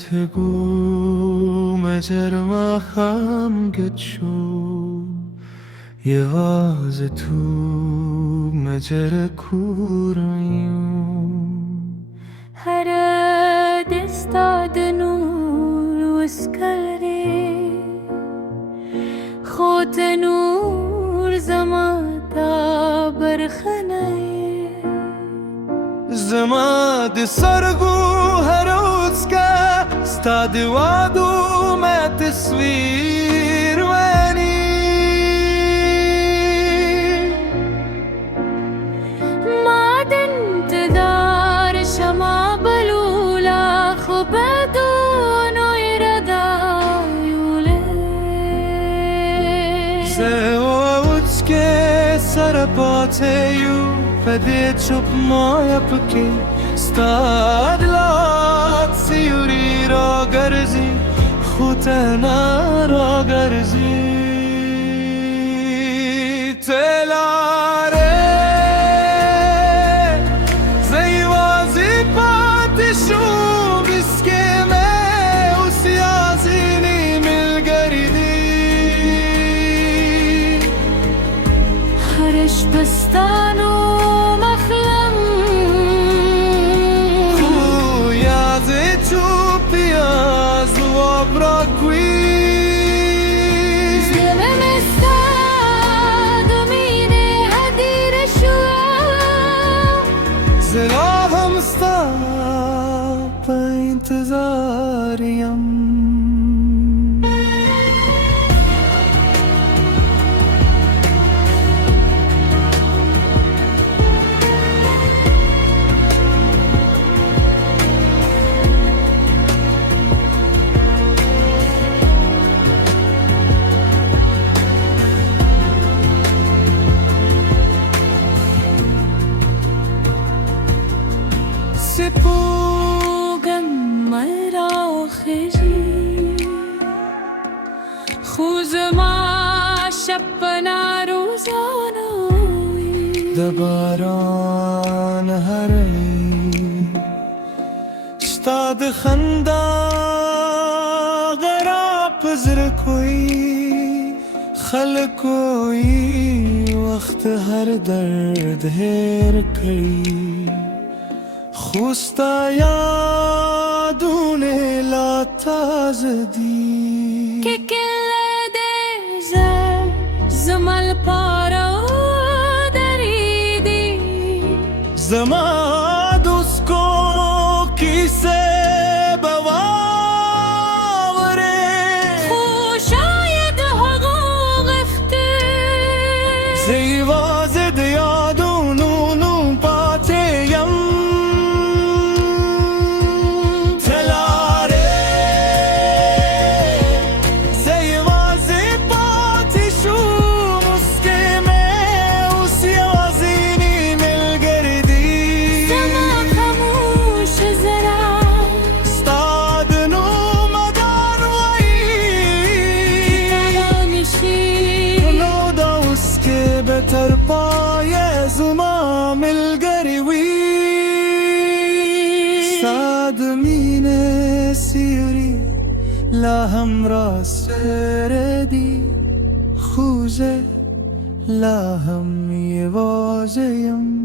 تگو مجرم خم گچو یواز تو مجر کوریم هر دستاد نور وسکره خود نور زماتا برخنه زماد سرگو هر روز که استاد وادو میں تصویر وینی ماد انتظار شما بلولا خبدون ويردا يولي زهوت که سر پاتیو فدی چوب مایا پکی استاد لات سیوری را گرزی خوتنا را گرزی تلاره زیوازی پاتشو بسکه میں و سیازینی مل گردی هرش بستانو مخلم خویازی چوب پیاز و ابراکوی زلم استاد مینه هدیر شوا زراهم استا په انتظار یم سپوگم مرا خیزی خوز ما شپنا روزانوی دباران هری استاد خندا غرا پزر کوئی خلق کوئی وقت هر درد هیر کری خوستا یادون لا تازه دی که کل دیزه زمال پارا دریدی زما دوست کو کیسه بواوره خوشاید حقوق افته زیواز دیادونونو پاتیم بهتر پای زما ملگری وی ساد مینه سیری لا هم راست ردی خوزه لا هم یوازیم